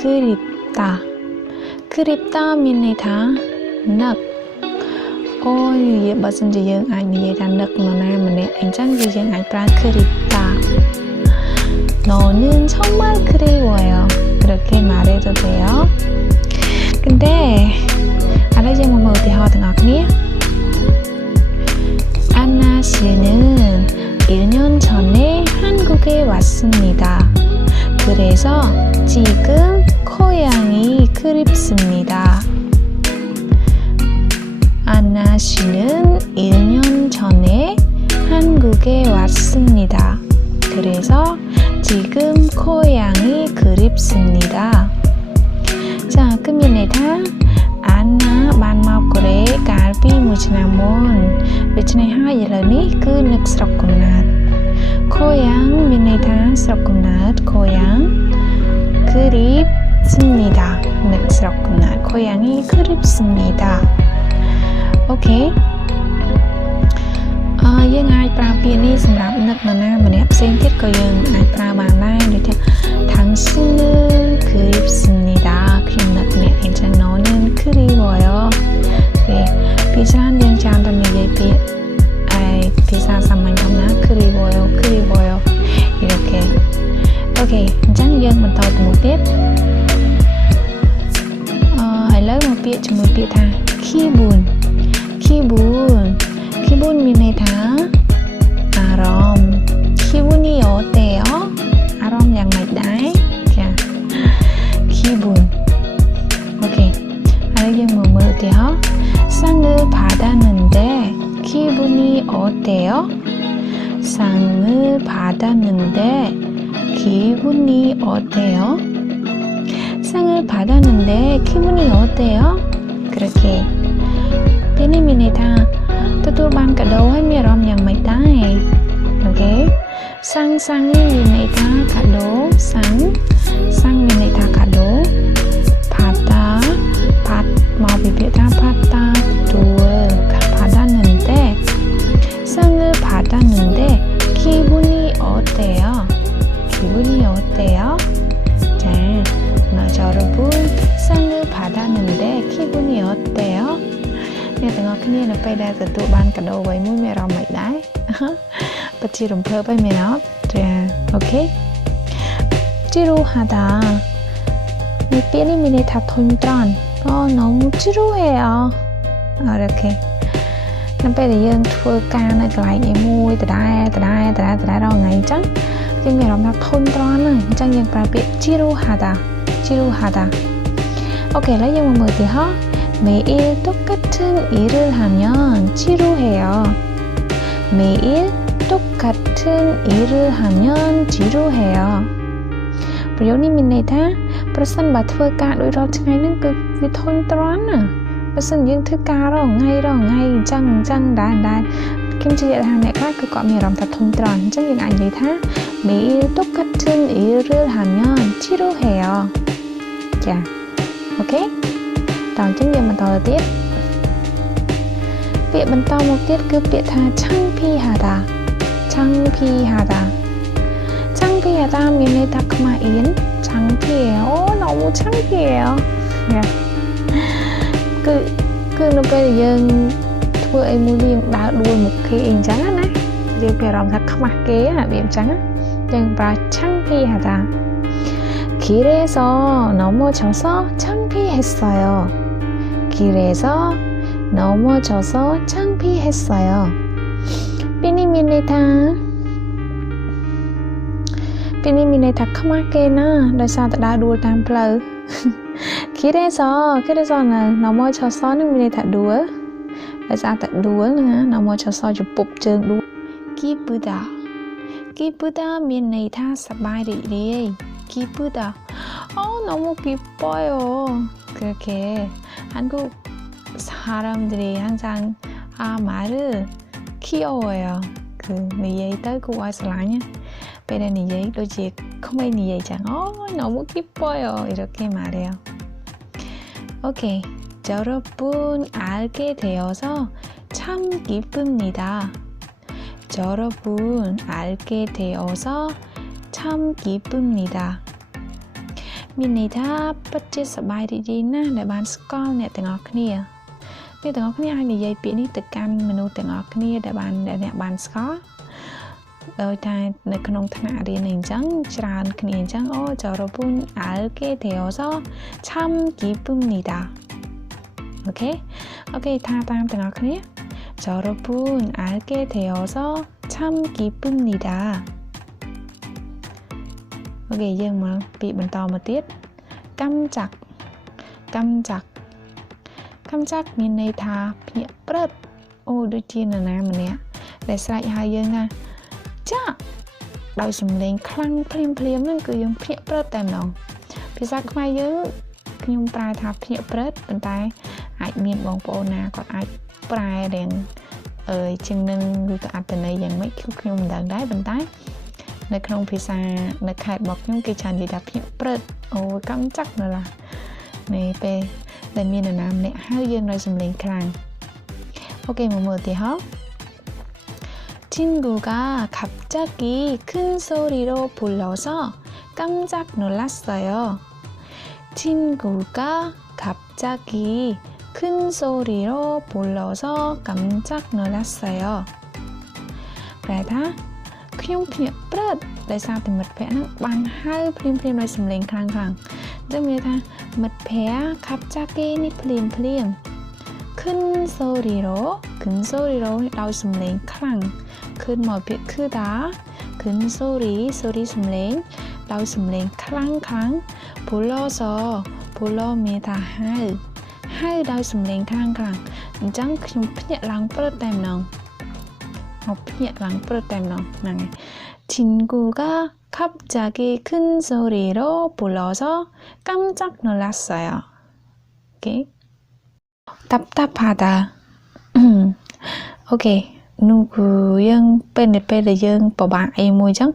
그립다. 그립다 មានន័យថានឹកអូយបើសិនជាយើងអាចនិយាយថានឹកនរណាម្នាក់អញ្ចឹងគឺយើងអាចប្រើ 그립다. 너는 정말 그리워요. 그렇게 말해도 돼요. 근데 알아서 뭐 어디 하든 않니? 안나 씨는 1년 전에 한국에 왔습니다. 그래서 지금 고향이 그립습니다. 안나 씨는 1년 전에 한국에 왔습니다. 그래서 지금 고향이 그립습니다. 자, 그러면 안나 만마고래 갈비 무지나몬ដូច្នេះហើយឥឡូវនេះគឺនឹកស្រុកកំណើត 고향 មានន័យថាស្រុកកំណើត 고향 그립습니다. នឹកស្រុកកំណើត 고향이 그립습니다. អូខេយើងអាចប្រើពាក្យនេះសម្រាប់នឹកនរណាម្នាក់ផ្សេងទៀតក៏យើងអាចប្រើបានដែរដូចថា 당신을 그립습니다. ខ្ញុំនឹកអ្នកអញ្ចឹង 너는 그리워요. ពីច្រើនយើងចាំតែនិយាយពាក្យភាសាសាមញ្ញធម្មតា 그리워요. 그리워요. 이렇게.អូខេអញ្ចឹងយើងបន្តទៅមុខទៀតឥឡូវមកពាក្យជាមួយពាក្យថា 기분. 기분 មានន័យថាអារម្មណ៍ 기분이 어때요? អារម្មណ៍យ៉ាងម៉េចដែរចា 기분. 오케이. ឥឡូវយើងមកមើលឧទាហរណ៍ 상을 받았는데 기분이 어때요? 상을 받았는데 기분이 어때요? 상을 받았는데 기분이 어때요? 그렇게.ពាក្យនេះមានន័យថាទទួលបានកាដូហើយមានអារម្មណ៍យ៉ាងម៉េចដែរអូខេសាំងនេះមានន័យថាកាដូសាំងមានន័យថាកាដូផាតាមកពីពាក្យថាផាតាទទួល받았는데 상을 받았는데 기분이 어때요? 기분이 어때요? 자, 여러분 상을 받았는데 기분이 어때요? អ្នកទាំងអស់គ្នានៅពេលដែលទទួលបានកាដូអ្វីមួយមានអារម្មណ៍មិនដែរពិតជារំភើបហើយមែនអត់ចាអូខេ 지루하다 នេះពាក្យនេះមានន័យថាធុញទ្រាន់너무 지루해요 이렇게 នៅពេលដែលយើងធ្វើការនៅកន្លែងឯមួយដដែលរាល់ថ្ងៃអញ្ចឹងយើងមានអារម្មណ៍ថាធុញទ្រាន់ហ្នឹងអញ្ចឹងយើងប្រើពាក្យ 지루하다អូខេឥឡូវយើងមកមើលទីហោ 매일 똑같은 일을 하면 지루해요. 매일 똑같은 일을 하면 지루해요. ប្រយោគនេះមានន័យថាប្រសិនបើធ្វើការដូចរាល់ថ្ងៃហ្នឹងគឺវាធុញទ្រាន់ណាបើសិនយើងធ្វើការរាល់ថ្ងៃអញ្ចឹងដែរខ្ញុំជឿថាអ្នកខ្លះគឺគាត់មានអារម្មណ៍ថាធុញទ្រាន់អញ្ចឹងយើងអាចនិយាយថា 매일 똑같은 일을 하면 지루해요. ចាអូខេតោះអញ្ចឹងយើងបន្តទៅទៀតពាក្យបន្តមកទៀតគឺពាក្យថា 창피하다 មានន័យថាខ្មាស់អៀន 창피해요. 너무 창피해요. គឺនៅពេលដែលយើងធ្វើអីមួយយើងដើរដួលមុខគេអីអញ្ចឹងណាយើងមានអារម្មណ៍ថាខ្មាស់គេរបៀបអញ្ចឹងយើងប្រើ 창피하다. 길에서 넘어져서 창피했어요. 길에서 넘어져서 창피했어요. ពាក្យនេះមានន័យថាខ្មាស់គេណាដោយសារតែដើរដួលតាមផ្លូវ 길에서 넘어져서 នឹងមានន័យថាដួលដោយសារតែដួលណា 넘어져서 ជពុបជើងដួល 기쁘다 មានន័យថាសប្បាយរីករាយ 기쁘다. 너무 기뻐요. 그렇게 한국 사람들이 항상 말을 귀여워요. 그 니예이 tới của 와슬라냐. 배는 니예이 đôi không ai 니예이 chẳng. 너무 기뻐요. 이렇게 말해요. 오케이. 여러분 알게 되어서 참 기쁩니다. 여러분 알게 되어서 참 기쁩니다. មានន័យថាពិតជាសប្បាយរីករាយណាស់ដែលបានស្គាល់អ្នកទាំងអស់គ្នាអ្នកទាំងអស់គ្នាអាចនិយាយពាក្យនេះទៅកាន់មនុស្សទាំងអស់គ្នាដែលអ្នកបានស្គាល់ដោយតែនៅក្នុងថ្នាក់រៀននេះអញ្ចឹងច្រើនគ្នាអញ្ចឹងអូចរពុនអាល់កេទេអូសឆាំគីពុំនីតាអូខេថាតាមទាំងអស់គ្នាចរពុនអាល់កេទេអូសឆាំគីពុំនីតាអូខេយើងមកពីបន្តមកទៀតកម្មចាក់មានន័យថាភ្ញាក់ព្រឹតអូដូចជានរណាម្នាក់ដែលស្រែកហៅយើងថាចាដោយសំឡេងខ្លាំងភ្លាមហ្នឹងគឺយើងភ្ញាក់ព្រឹតតែម្ដងភាសាខ្មែរយើងខ្ញុំប្រែថាភ្ញាក់ព្រឹតប៉ុន្តែអាចមានបងប្អូនណាគាត់អាចប្រែរៀងជាងនឹងឬក៏អត្ថន័យយ៉ាងម៉េចខ្ញុំមិនដឹងដែរប៉ុន្តែនៅក្នុងភាសានៅខេត្តរបស់ខ្ញុំគេច្រើននិយាយថាភ្ញាក់ព្រឹតអូកម្មចាក់នៅឡានេះពេលដែលមាននរណាម្នាក់ហៅយើងដោយសំឡេងខ្លាំងអូខេមកមើលទីហោ친구가 갑자기 큰 소리로 불러서 깜짝 놀랐어요. 친구가 갑자기 큰 소리로 불러서 깜짝 놀랐어요. ប្រែថាខ្ញុំភ្ញាក់ព្រឹតដោយសារតែមិត្តភ័ក្តិហ្នឹងបានហៅភ្លាមដោយសំឡេងខ្លាំងអញ្ចឹងមានថាមិត្តភ័ក្តិ 갑자기 នេះភ្លាម큰 소리로ដោយសំឡេងខ្លាំងขึ้นមកពាក្យ크다 큰 소리សំឡេងដោយសំឡេងខ្លាំង불러서មានថាហៅដោយសំឡេងខ្លាំងអញ្ចឹងខ្ញុំភ្ញាក់ឡើងព្រឹតតែម្ដងហ្នឹងហើយ 친구가 갑자기 큰 소리로 불러서 깜짝 놀랐어요. 오케이. 답답하다. 오케이. នោះគឺយើងពេលដែលយើងពិបាកអីមួយអញ្ចឹង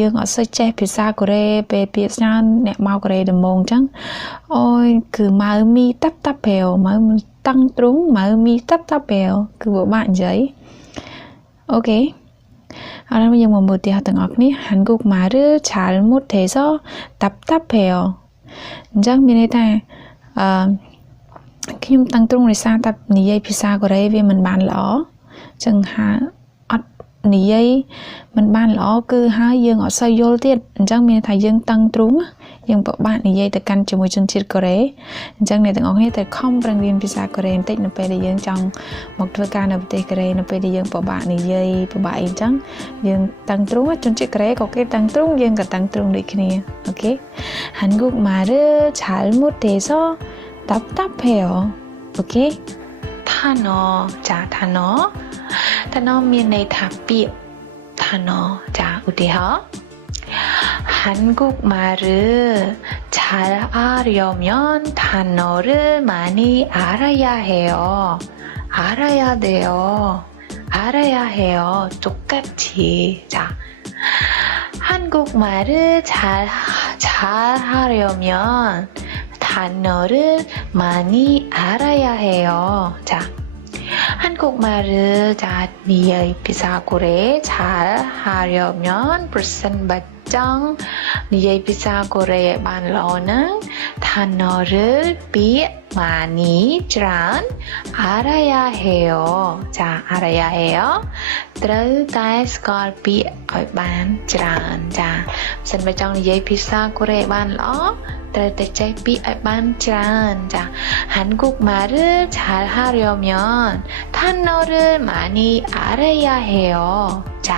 យើងអត់សូវចេះភាសាកូរ៉េពេលពាក្យស្នាអ្នកមកកូរ៉េដំបូងអញ្ចឹងអូយគឺម៉ៅមីតាប់តាប់បែវម៉ៅតឹងទ្រុងម៉ៅមីតាប់តាប់បែវគឺពិបាកនិយាយអូខេឥឡូវយើងមកមើលទីទាំងអស់គ្នា한국말을 잘 못해서 답답해요អញ្ចឹងមានន័យថាខ្ញុំតាំងទ្រុងដោយសារតែនិយាយភាសាកូរ៉េវាមិនបានល្អចឹងហាអត់និយាយមិនបានល្អគឺហើយយើងអត់សូវយល់ទៀតអញ្ចឹងមានថាយើងតាំងទ្រូងយើងពិបាកនិយាយទៅកាន់ជាមួយជនជាតិកូរ៉េអញ្ចឹងអ្នកទាំងអស់គ្នាត្រូវខំប្រឹងរៀនភាសាកូរ៉េបន្តិចនៅពេលដែលយើងចង់មកធ្វើការនៅប្រទេសកូរ៉េនៅពេលដែលយើងពិបាកនិយាយពិបាកអីអញ្ចឹងយើងតាំងទ្រូងជនជាតិកូរ៉េក៏គេតាំងទ្រូងយើងក៏តាំងទ្រូងដូចគ្នាអូខេ한국말을 잘 못해서 답답해요អូខេ단어មានន័យថាពាក្យ단어 자 우리요 한국말을 잘 하려면 단어를 많이 알아야 해요 똑같이 자 한국말을 잘 하려면 단어를 많이 알아야 해요 자 한국말을 자 니의 비사고래 잘 하려면 무슨 발정 니의 비사고래 말로는 단어를 많이 잘 알아야 해요. 자 알아야 해요. 들어갈 스컬 반 잘. 자 무슨 발정 니의 비사고래 말로ត្រូវតែចេះពាក្យឲ្យបានច្រើនចា한국말을 잘 하려면 단어를 많이 알아야 해요 자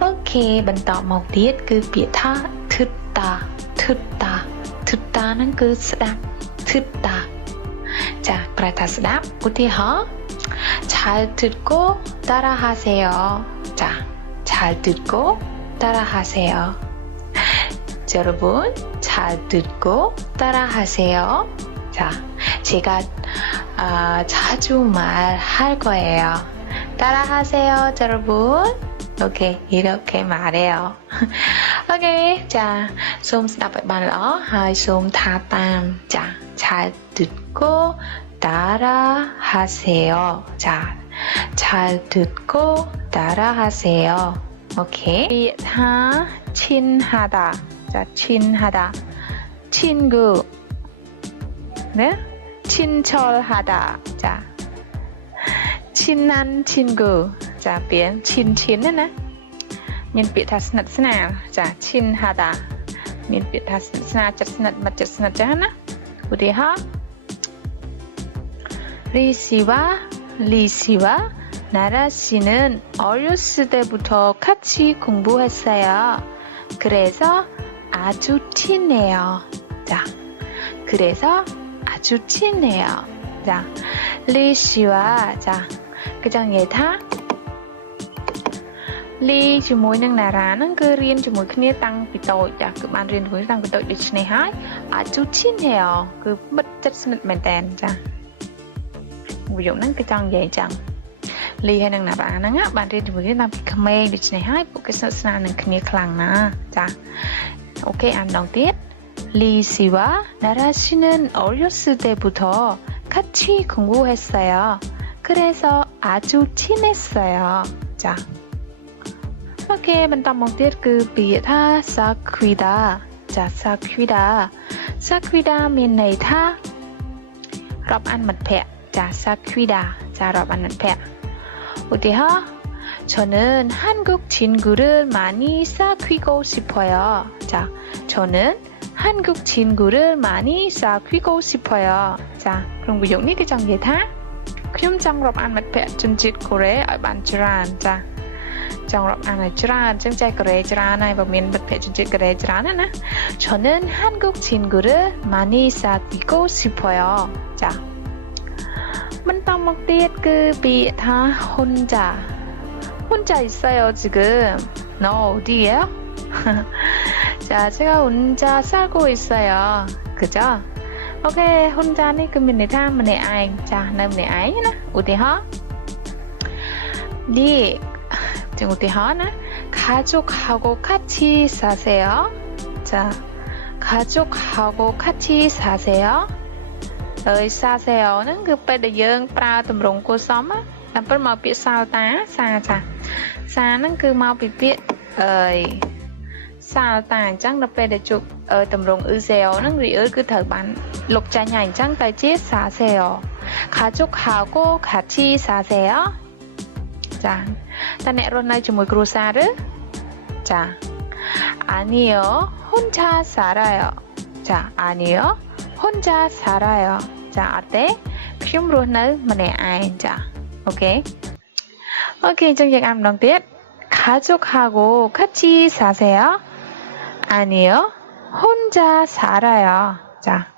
អូខេបន្តមកទៀតគឺពាក្យថា 듣다ហ្នឹងគឺស្ដាប់ 듣다 자ប្រែថាស្ដាប់ឧទាហរណ៍ 잘 듣고 따라하세요 자 잘 듣고 따라하세요 여러분 잘 듣고 따라하세요. 자, 제가 자주 말할 거예요. 따라하세요, 여러분. 오케이, 이렇게 말해요. 오케이, 자, 좀 스탑 말로, 하이 좀 타담. 자, 잘 듣고 따라하세요. 자, 잘 듣고 따라하세요. 오케이, 다 친하다. 자, 친하다. 친구. 네? 친절하다. 자, 친한 친구. 자, biển 친는 á. Miền Việt thà snật sna. 자, 친하다. Miền Việt thà sna chặt snật mặt chặt snật chứ hả? 우리하 리씨와 나라씨는 어렸을 때부터 같이 공부했어요. 그래서 아주 친해요. 자, 그래서 아주 친해요. 자, 리씨와 자, 그장 예타 리ជាមួយនឹងណារ៉ាហ្នឹងគឺរៀនជាមួយគ្នាតាំងពីតូចចាគឺបានរៀនជាមួយតាំងពីតូចដូច្នេះហើយអាចជូឈិនហេគឺបិទចិត្តស្និទ្ធមែនតើចាប្រយោគហ្នឹងគឺចង់និយាយចឹងលីហើយនឹងណារ៉ាហ្នឹងបានរៀនជាមួយគ្នាតាំងពីក្មេងដូច្នេះហើយពួកគេស្និទ្ធស្នាលនឹងគ្នាខ្លាំងណាស់ចាអូខេអានម្ដងទៀត리 씨와 나라 씨는 어렸을 때부터 같이 공부했어요. 그래서 아주 친했어요. 자, 오케이,បន្តមកទៀតគឺពាក្យថា sakwida ចា sakwida មានន័យថារាប់អានមិត្តភ័ក្តិចា sakwida ចារាប់អានមិត្តភ័ក្តិឧទាហរណ៍ 저는 한국 친구를 많이 사귀고 싶어요. 자, 저는 한국 친구를 많이 사귀고 싶어요. 자, 그럼 ប្រយោគនេះគឺចង់និយាយថាខ្ញុំចង់រាប់អានមិត្តភ័ក្តិជនជាតិកូរ៉េឲ្យបានច្រើនចាចង់រាប់អានឲ្យច្រើនអញ្ចឹងចែកកូរ៉េច្រើនហើយបើមានមិត្តភ័ក្តិជនជាតិកូរ៉េច្រើនណា저는 한국 친구를 많이 사귀고 싶어요. 자,បន្តមកទៀតគឺពាក្យថា 혼자 있어요 지금. 너 어디에요? 자, 제가 혼자 살고 있어요. 그죠? 오케이, 혼자는 그 미네타 미네 아이. 자, 나 미네 아이 나. 우대하. 네. 지금 우대하나. 가족하고 같이 사세요. 자, 가족하고 같이 사세요. ơi 사세요는 그 빼다 영 프라 덤롱 고섬아. làm phần màu bị sao tá xa chả xa nó cứ màu bị biết ơi sao ta chẳng đập về để chụp ở tầm rộng ư xèo nó bị ư cứ thời bán lục trái nhảy chẳng tay chết xa xèo 가족하고 같이 사세요. 자, ta nè rồi này cho mùi cru xa đó. 자, 아니요 혼자 살아요. 자, 아니요 혼자 살아요. 자, 어때?ខ្ញុំរស់នៅម្នាក់ឯងចា오케이. 오케이, 이제 얘기하면 넘게 가족하고 같이 사세요? 아니요, 혼자 살아요. 자.